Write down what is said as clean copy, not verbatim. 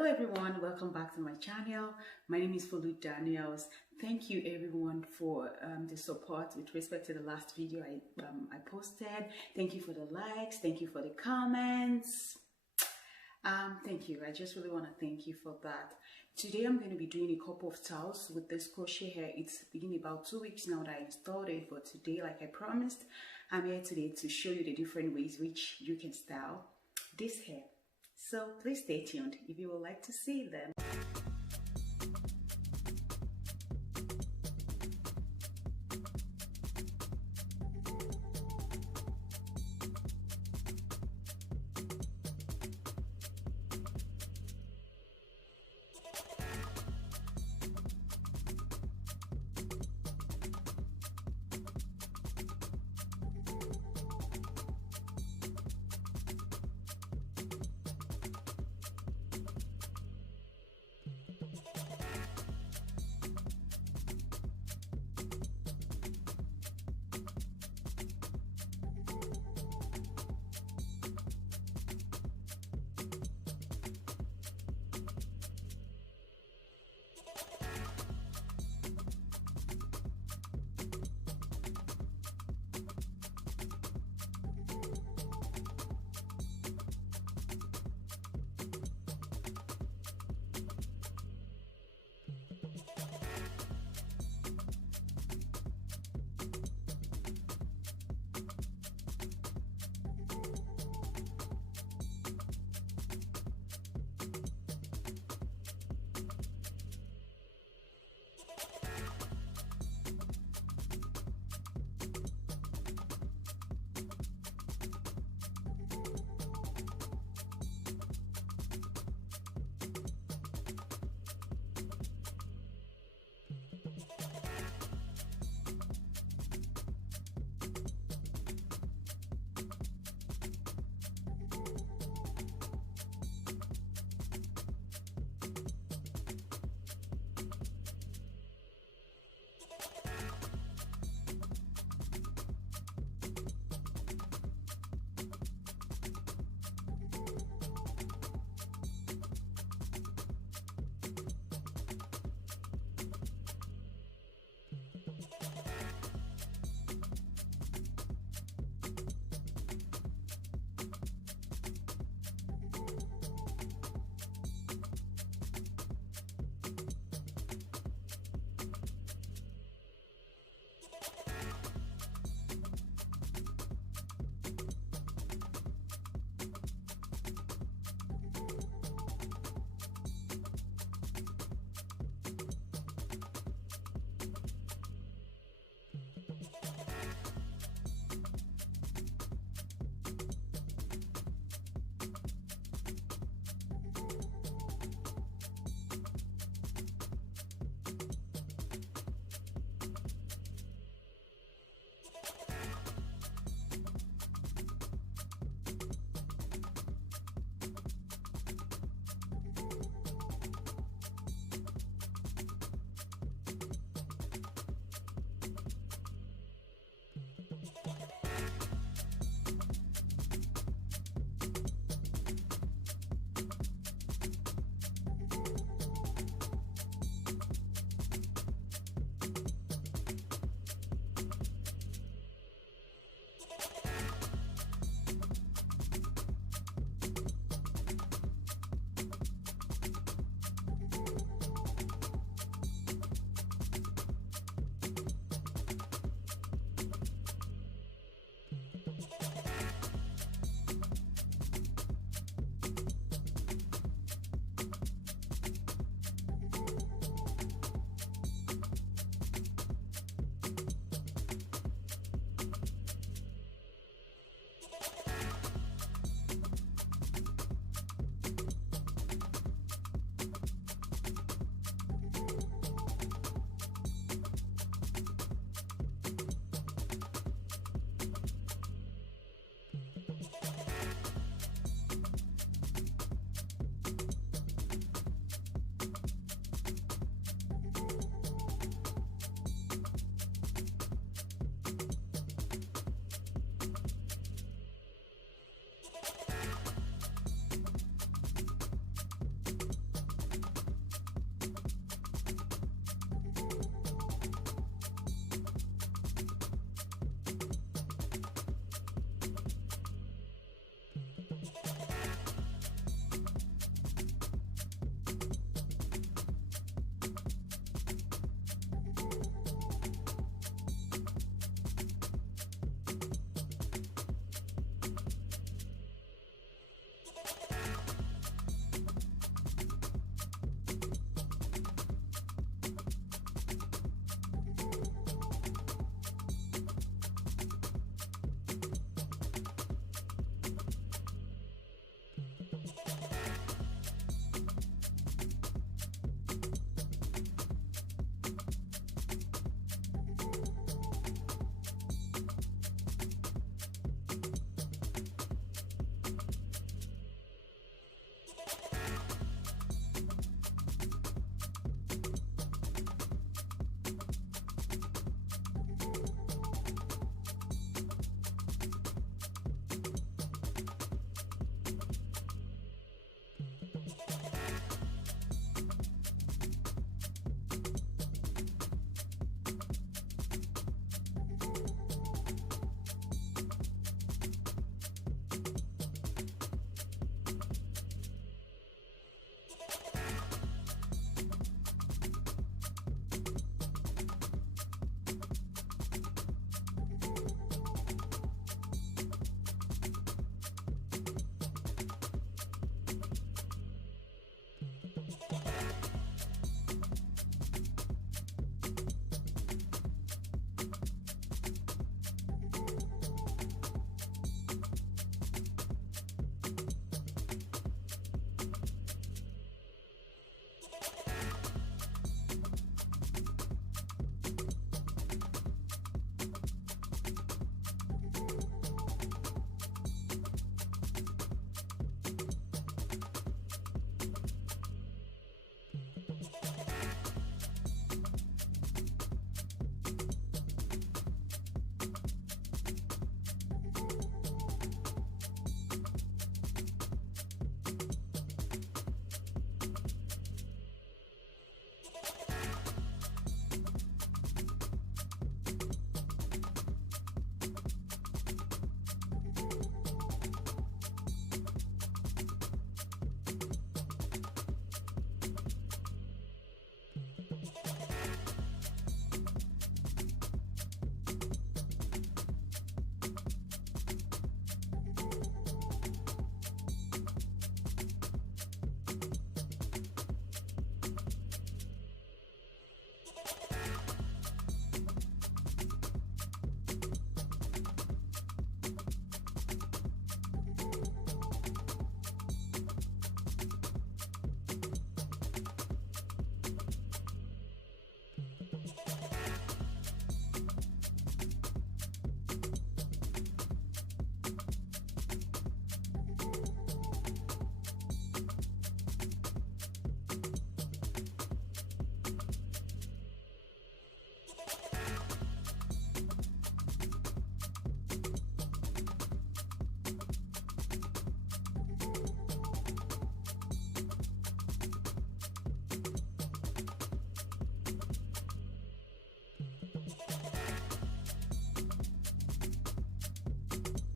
Hello everyone, welcome back to my channel. My name is Fauxlocs Daniels. Thank you everyone for the support with respect to the last video I posted. Thank you for the likes, thank you for the comments. Thank you. I just really want to thank you for that. Today I'm going to be doing a couple of styles with this crochet hair. It's been about 2 weeks now that I installed it, but today, like I promised, I'm here today to show you the different ways which you can style this hair. So please stay tuned if you would like to see them.